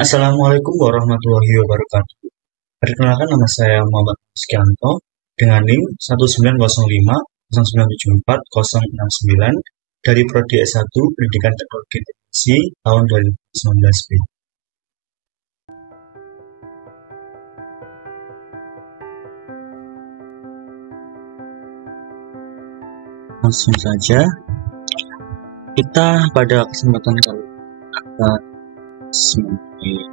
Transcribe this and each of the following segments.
Assalamualaikum warahmatullahi wabarakatuh. Perkenalkan, nama saya Muhammad Rizkyanto dengan NIM 19050974069 dari Prodi S1 Pendidikan Teknologi Informasi tahun 2019 B. Langsung saja, kita pada kesempatan kali ini akan sebagai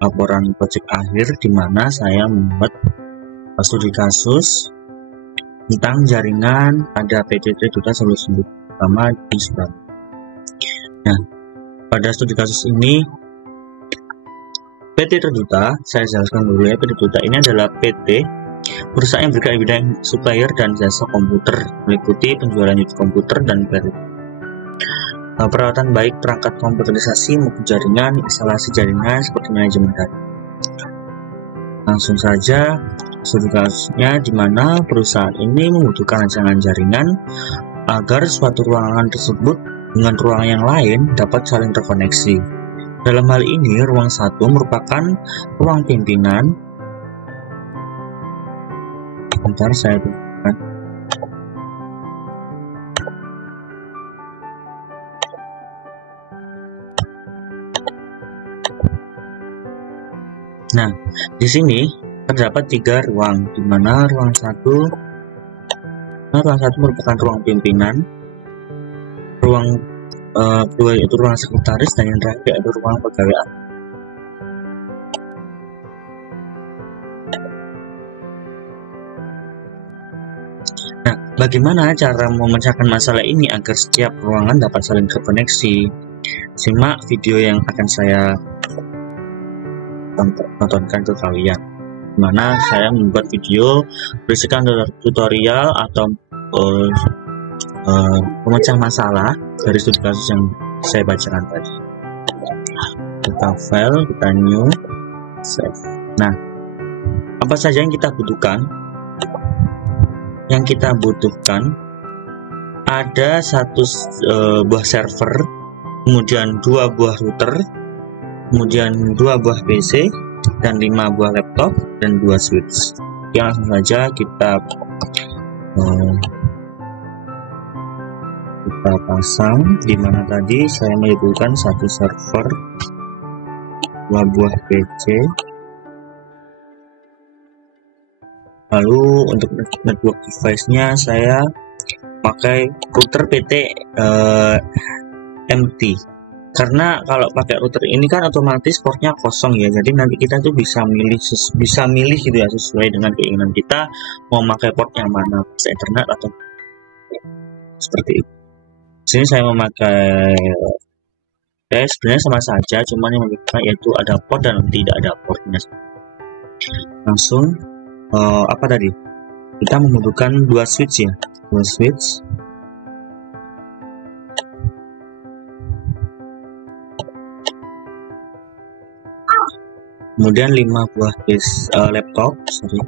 laporan proyek akhir di mana saya membuat studi kasus tentang jaringan pada PTT Duta Solusi Utama di Surabaya. Nah, pada studi kasus ini PT Terduta, saya jelaskan dulu ya, PT Terduta ini adalah PT perusahaan yang bergerak di bidang supplier dan jasa komputer, meliputi penjualan unit komputer dan perawatan baik perangkat komputerisasi maupun jaringan, instalasi jaringan seperti manajemen data. Langsung saja, studi kasusnya di mana perusahaan ini membutuhkan rancangan jaringan agar suatu ruangan tersebut dengan ruangan yang lain dapat saling terkoneksi. Dalam hal ini, ruang 1 merupakan ruang pimpinan. Bentar, saya tunjukkan. Nah, di sini terdapat 3 ruang, di mana ruang 1 merupakan ruang pimpinan, ruang kedua yaitu ruang sekretaris, dan yang terakhir yaitu ruang pegawai. Nah, bagaimana cara memecahkan masalah ini agar setiap ruangan dapat saling terkoneksi? Simak video yang akan saya tontonkan ke kalian, mana saya membuat video berisikan tutorial atau pemecah masalah dari studi kasus yang saya bacakan tadi. Kita file, kita new, save. Nah, apa saja yang kita butuhkan? Yang kita butuhkan ada satu buah server, kemudian 2 buah router, kemudian 2 buah PC, dan 5 buah laptop, dan 2 switch. Ya, langsung saja kita pasang, di mana tadi saya menyebutkan 1 server, 2 buah PC. Lalu untuk network device-nya saya pakai router PT MT. Karena kalau pakai router ini kan otomatis portnya kosong ya, jadi nanti kita tuh bisa milih gitu ya, sesuai dengan keinginan kita mau pakai port yang mana, bisa internet atau seperti itu. Sini saya memakai sebenarnya sama saja, cuman yang membedakan yaitu ada port dan tidak ada portnya. Langsung apa tadi? Kita membutuhkan 2 switch ya, 2 switch. Kemudian 5 buah laptop, sorry.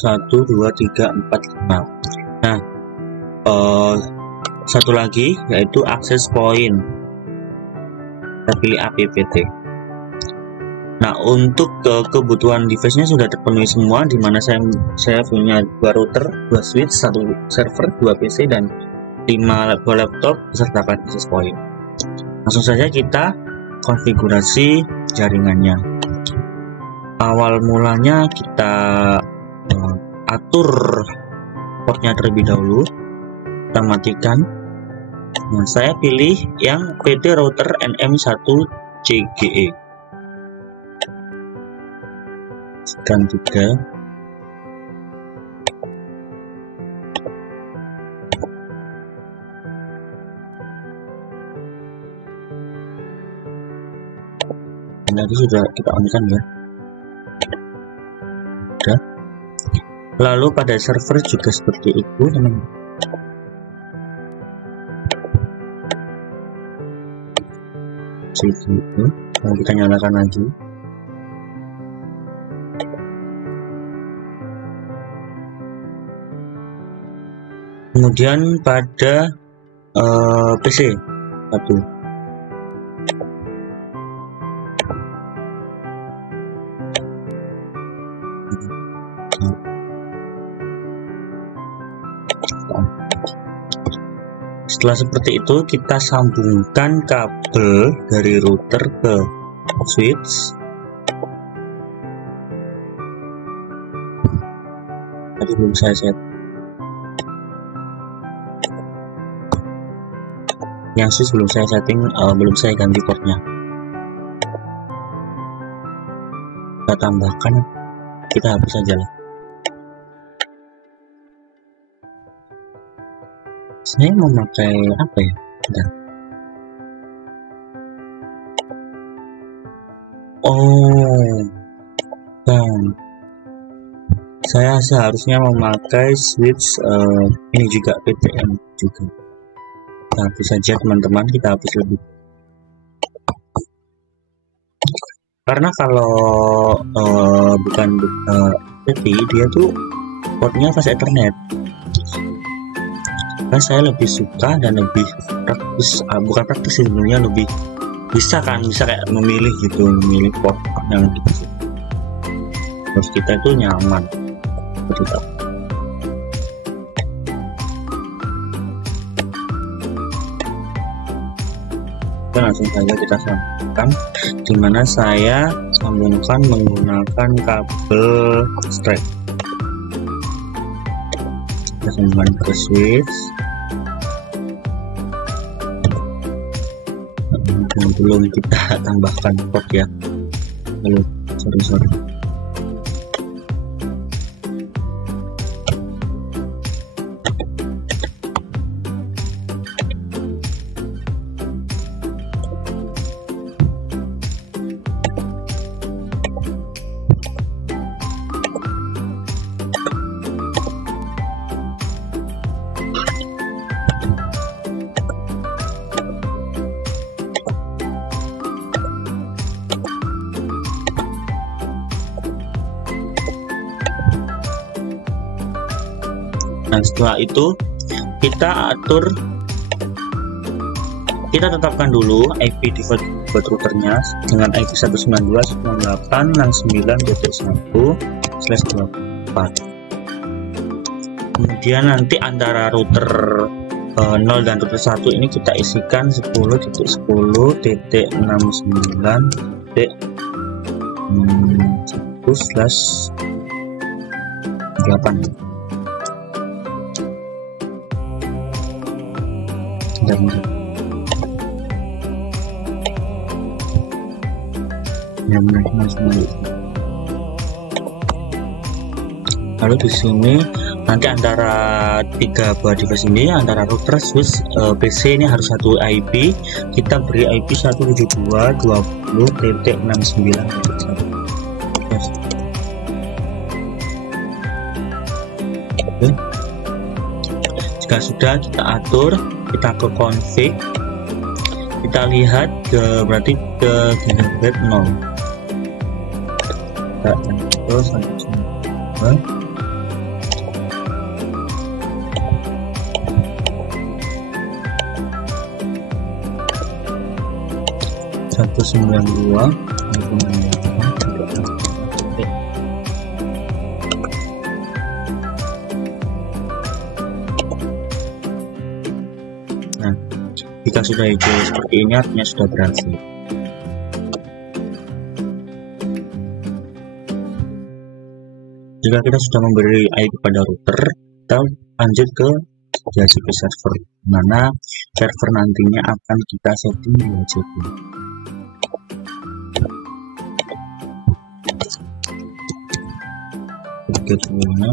Satu, 2, 3, 4, 5. Nah, satu lagi yaitu access point. Kita pilih APPT. Nah, untuk kebutuhan device-nya sudah terpenuhi semua, di mana saya punya 2 router, 2 switch, 1 server, 2 PC, dan 5 buah laptop beserta access point. Langsung saja kita konfigurasi jaringannya. Awal mulanya kita atur portnya terlebih dahulu, kita matikan. Nah, saya pilih yang PT router NM1CGE dan 3. Nanti sudah kita on-kan ya. Udah. Lalu pada server juga seperti itu, teman-teman. Seperti itu. Lalu kita nyalakan lagi. Kemudian pada PC satu. Setelah seperti itu, kita sambungkan kabel dari router ke switch. Tadi belum saya set. Yang switch belum saya setting, belum saya ganti portnya. Kita tambahkan, kita hapus saja lah. Saya memakai apa ya? Bentar. Oh, bang. Saya seharusnya memakai switch ini juga PTM juga. Kita hapus saja teman-teman, kita hapus lebih. Karena kalau bukan jadi dia tuh portnya fast Ethernet. Saya lebih suka dan lebih praktis, bukan praktis sebenarnya, lebih bisa kayak memilih gitu, memilih port yang kita suka. Terus kita itu nyaman betul. Langsung saja kita sambungkan, dimana saya sambungkan menggunakan kabel strap. Kita sambungkan ke switch. Belum kita tambahkan port ya, belum, sorry. Nah, setelah itu kita tetapkan dulu IP default buat routernya dengan IP 192.168.1/24. Kemudian nanti antara router 0 dan router 1 ini kita isikan 10.10.1/8. Lalu di sini nanti antara tiga buah device ini, antara router, switch, PC ini harus satu IP. Kita beri IP 172.20.9.1. Jika sudah, kita atur, kita ke config, kita lihat berarti ke gigabyte 0. Terus 192. Nah, jika sudah hijau seperti ini artinya sudah berhasil. Jika kita sudah memberi IP kepada router, kita lanjut ke DHCP server, mana server nantinya akan kita setting di DHCP. Kedua,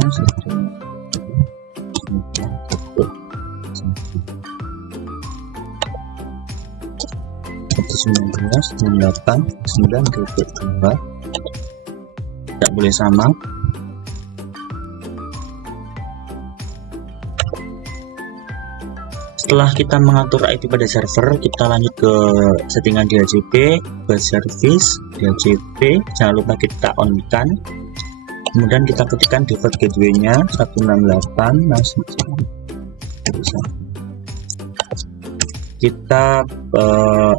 19.9.2 tidak boleh sama. Setelah kita mengatur IP pada server, kita lanjut ke settingan DHCP, ke service DHCP, jangan lupa kita on kan. Kemudian kita ketikkan default gateway-nya 168. bisa. Kita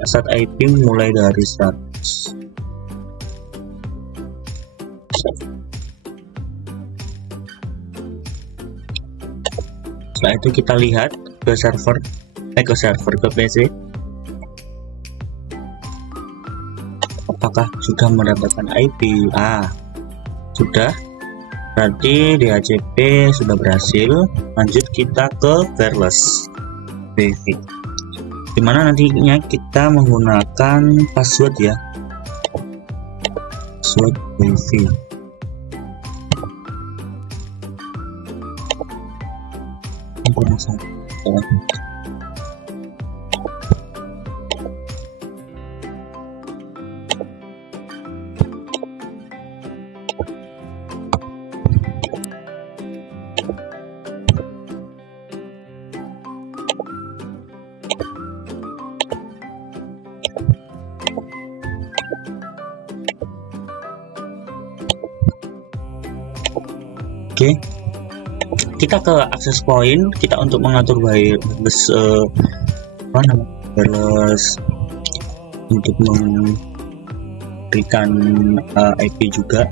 set IP mulai dari 100. Setelah itu kita lihat ke server, ke PC, apakah sudah mendapatkan IP. Sudah, berarti DHCP sudah berhasil. Lanjut kita ke wireless WiFi, dimana nantinya kita menggunakan password ya, password WiFi. Oke, kita ke access point kita untuk mengatur wireless untuk memberikan IP juga.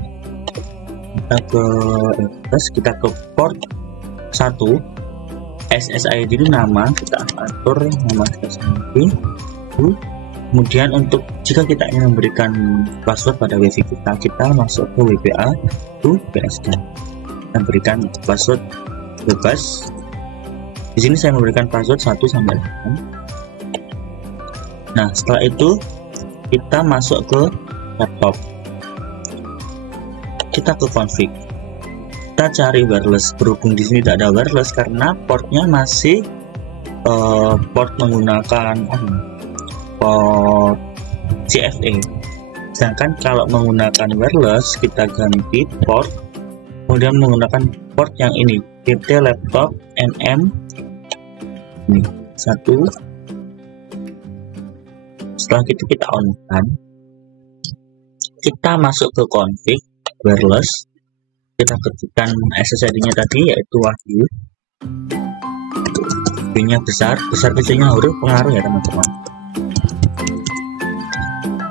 Kita ke port 1, SSID itu nama, kita atur nama SSID. Kemudian untuk jika kita ingin memberikan password pada WiFi kita masuk ke WPA to PSK dan berikan password bebas. Di sini saya memberikan password 1 sampai 8. Nah, setelah itu kita masuk ke laptop, kita ke config, kita cari wireless. Berhubung di sini tidak ada wireless karena portnya masih port menggunakan port CFE. Sedangkan kalau menggunakan wireless kita ganti port, kemudian menggunakan port yang ini, PT laptop NM ini 1. Setelah itu kita on kan, kita masuk ke config wireless, kita ketikkan SSID nya tadi yaitu Wahyu. Nya besar kecilnya huruf pengaruh ya teman-teman.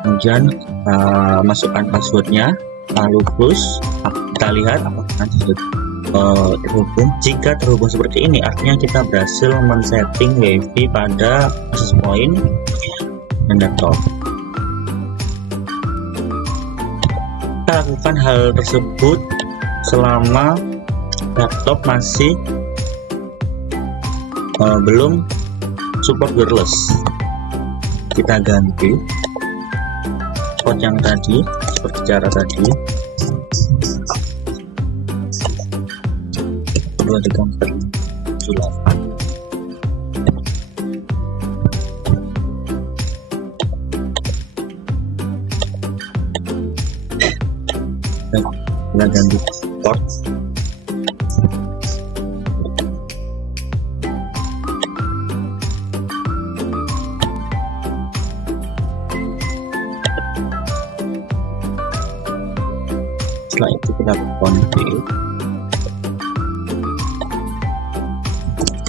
Kemudian masukkan passwordnya, lalu plus. Kita lihat apakah nanti sudah terhubung. Jika terhubung seperti ini, artinya kita berhasil men-setting WiFi pada access point dan laptop. Kita lakukan hal tersebut selama laptop masih belum support wireless. Kita ganti port yang tadi seperti cara tadi, kedua dikonvert 8. Kita ganti port. Setelah itu kita config.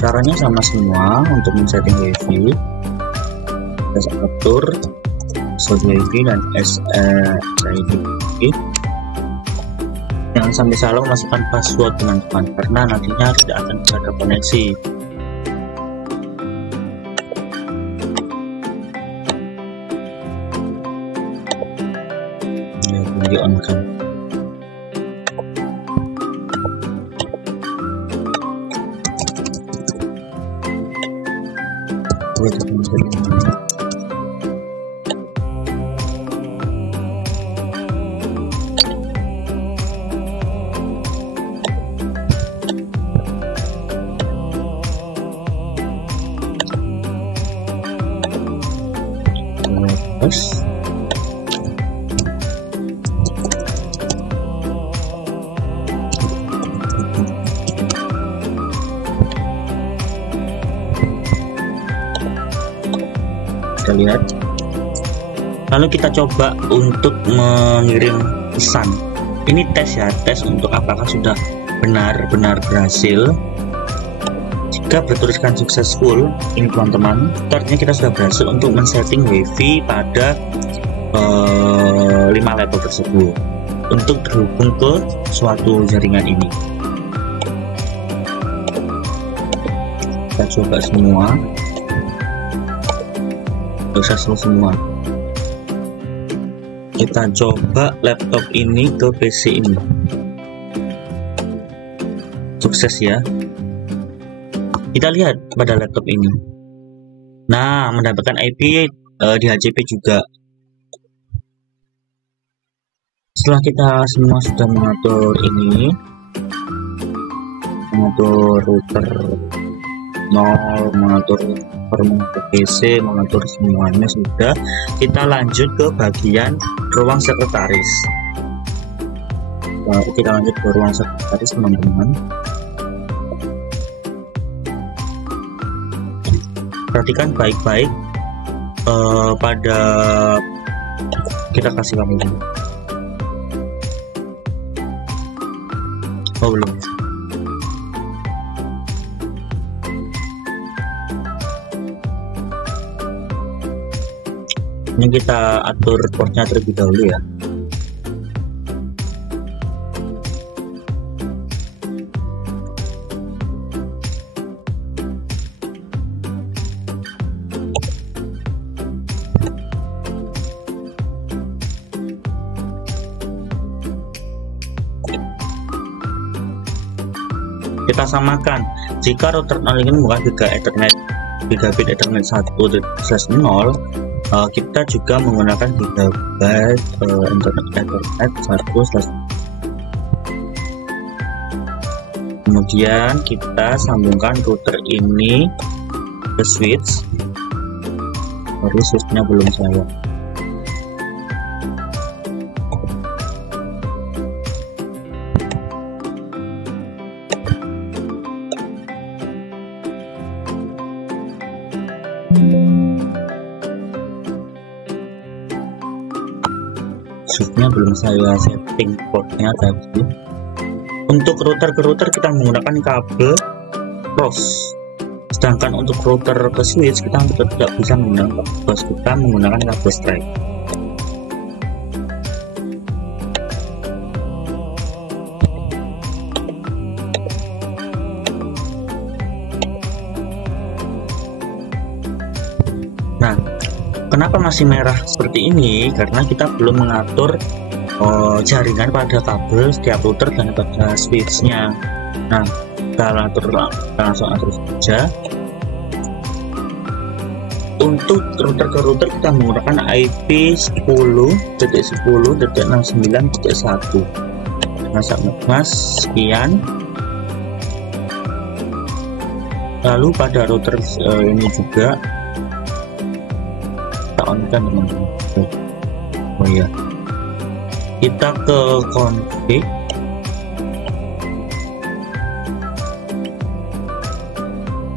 Caranya sama semua untuk men-setting WiFi. Kita atur password WiFi dan SSID. Jangan sampai salah memasukkan password teman-teman, karena nantinya tidak akan ada koneksi. Di on kan. Kita lihat, lalu kita coba untuk mengirim pesan. Ini tes ya, tes untuk apakah sudah benar-benar berhasil. Jika bertuliskan successful ini teman-teman, artinya kita sudah berhasil untuk men-setting WiFi pada 5 laptop tersebut untuk terhubung ke suatu jaringan ini. Kita coba semua, successful semua. Kita coba laptop ini ke PC ini, sukses ya. Kita lihat pada laptop ini, nah mendapatkan IP di HCP juga. Setelah kita semua sudah mengatur ini, mengatur router 0, mengatur PC, mengatur semuanya sudah, kita lanjut ke bagian ruang sekretaris. Kita lanjut ke ruang sekretaris teman-teman. Perhatikan baik-baik pada kita kasih kamu ini. Oh belum. Ini kita atur portnya terlebih dahulu ya. Kita samakan, jika router 0 ini bukan gigabit Ethernet 1/0, kita juga menggunakan gigabit internet Ethernet 1/. Kemudian kita sambungkan router ini ke switch, baru switchnya belum saya. Switchnya belum saya setting portnya tadi. Untuk router ke router kita menggunakan kabel cross, sedangkan untuk router ke switch kita tidak bisa menggunakan cross, kita menggunakan kabel straight. Nah, kenapa masih merah seperti ini? Karena kita belum mengatur jaringan pada kabel setiap router dan pada switchnya. Nah, kita langsung atur saja. Untuk router ke router kita menggunakan IP 10.10.69.1. Mas, sekian. Lalu pada router ini juga kita on-kan teman-teman. Oh iya, kita ke config,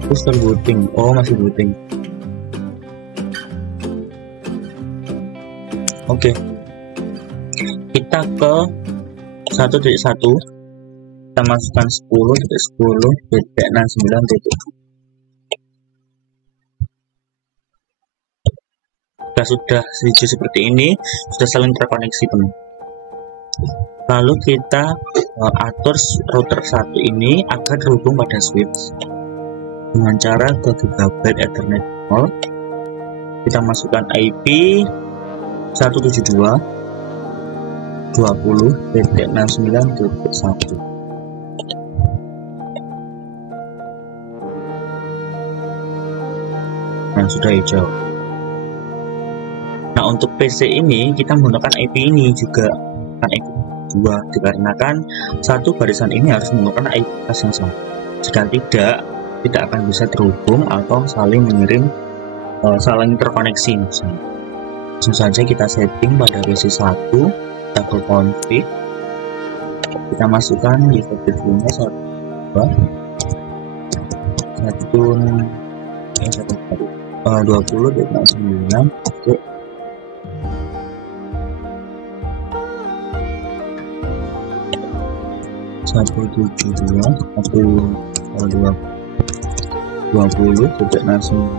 terus booting. Oh masih booting. Oke, kita ke 1.1, kita masukkan 10.10.69. Sudah hijau seperti ini, sudah saling terkoneksi teman. Lalu kita atur router 1 ini agar terhubung pada switch dengan cara ke gigabit Ethernet 0. Kita masukkan IP 172.20.69.1. Nah, sudah hijau. Nah, untuk PC ini kita menggunakan IP ini juga, bukan IP 2, dikarenakan satu barisan ini harus menggunakan IP yang sama. Jika tidak akan bisa terhubung atau saling mengirim, saling terkoneksi misalnya. Langsung saja kita setting pada PC 1, kita ke config, kita masukkan gigabit nya 20.69. Oke. 20.69.2.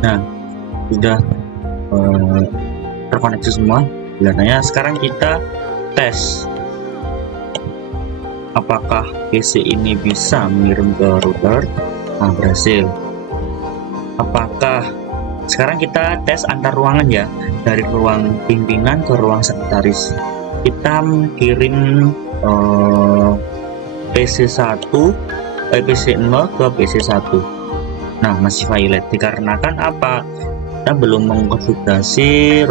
Nah, sudah terkoneksi semua. Kelihatannya sekarang kita tes apakah PC ini bisa mengirim ke router. Nah, berhasil. Apakah sekarang kita tes antar ruangan ya, dari ruang pimpinan ke ruang sekretaris. Kita kirim PC0 ke PC1. Nah, masih violet dikarenakan apa? Kita belum mengkonfigurasi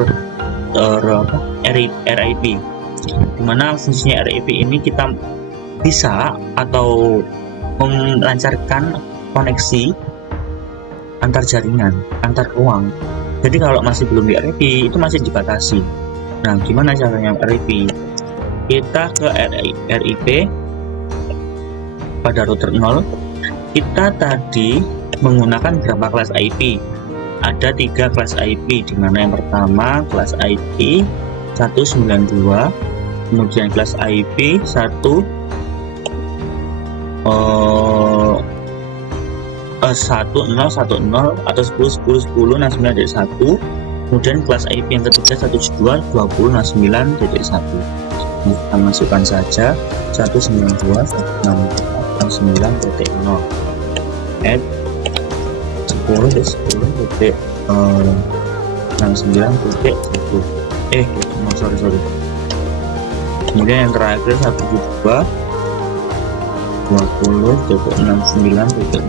RIP, dimana fungsinya RIP ini kita bisa atau melancarkan koneksi antar jaringan, antar ruang. Jadi kalau masih belum di RIP itu masih dibatasi. Nah, gimana caranya RIP? Kita ke RIP pada router 0. Kita tadi menggunakan berapa kelas IP? Ada 3 kelas IP, dimana yang pertama kelas IP 192, kemudian kelas IP 1010 atau 10.10.10 nah 9.1, kemudian kelas IP yang ketiga 172.20.9.1. Kita masukkan saja 192.168.9.0 add 10.10.69.1. sorry. Kemudian yang terakhir 172.20.69.0.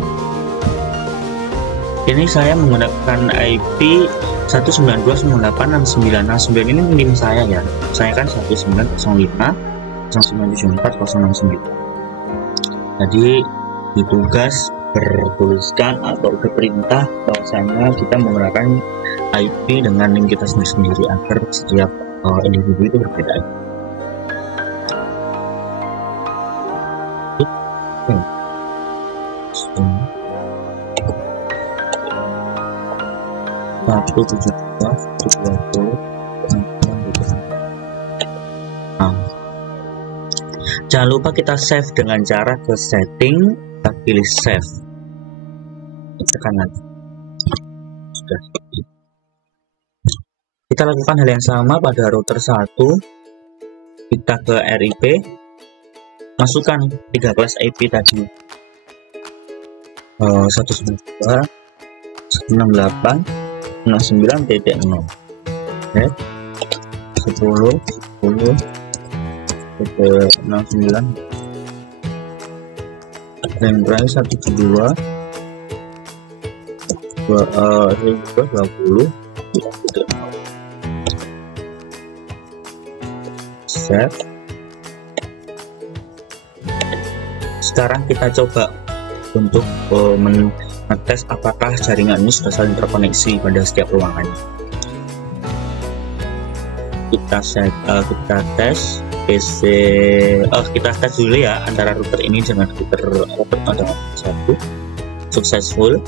Ini saya menggunakan IP 192.98.69. Nah, 9 ini NIM saya ya. Saya kan 1905.0974.069. Jadi di tugas bertuliskan atau berperintah bahwasanya kita menggunakan IP dengan NIM kita sendiri agar setiap individu itu berbeda. Jangan lupa kita save dengan cara ke setting, kita pilih save, tekan lagi. Sudah. Kita lakukan hal yang sama pada router 1. Kita ke RIP, masukkan 3 kelas IP tadi, 192.168.69.0, 10.10.69, dan terakhir 172 20. Save. Sekarang kita coba untuk mengetes apakah jaringan ini sudah saling terkoneksi pada setiap ruangan. Kita tes PC, kita tes dulu ya antara router ini dengan router ada satu. Successful.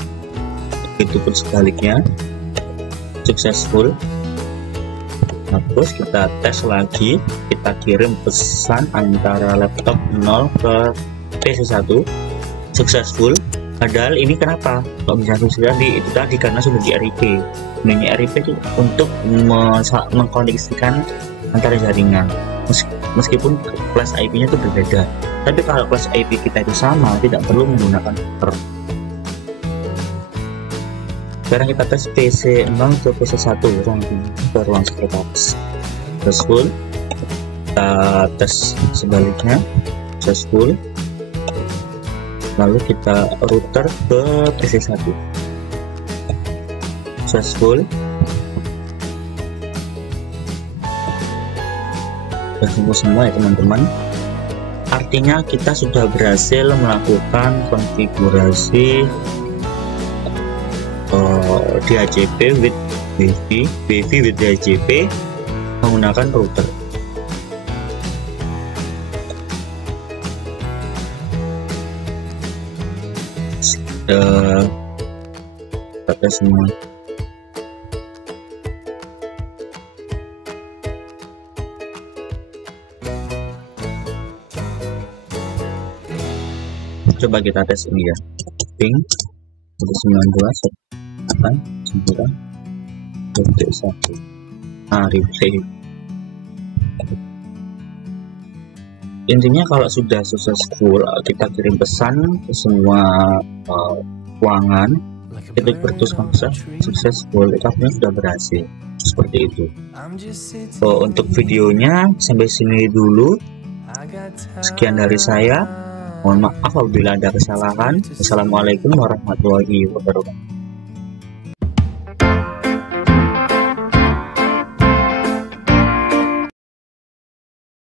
Itu pun sebaliknya successful. Nah, terus kita tes lagi, kita kirim pesan antara laptop 0 ke PC1 successful. Padahal ini kenapa kok bisa sudah itu tadi karena sudah di RIP. Ini RIP itu untuk mengkoneksikan antara jaringan meskipun kelas IP-nya itu berbeda. Tapi kalau kelas IP kita itu sama, tidak perlu menggunakan router. Sekarang kita tes PC0 ke PC1 ke ruang sekretaris. Successful. Kita tes sebaliknya successful. Lalu kita router ke PC1 successful. Sudah semua ya teman-teman. Artinya kita sudah berhasil melakukan konfigurasi DHCP with WiFi with DHCP menggunakan router. Kita semua. Coba kita tes ini ya, ping 192.9.1. Replay. Intinya kalau sudah successful, kita kirim pesan ke semua ruangan, ketik bertuliskan successful, itu artinya sudah berhasil. Seperti itu. Untuk videonya sampai sini dulu. Sekian dari saya. Mohon maaf apabila ada kesalahan. Wassalamualaikum warahmatullahi wabarakatuh.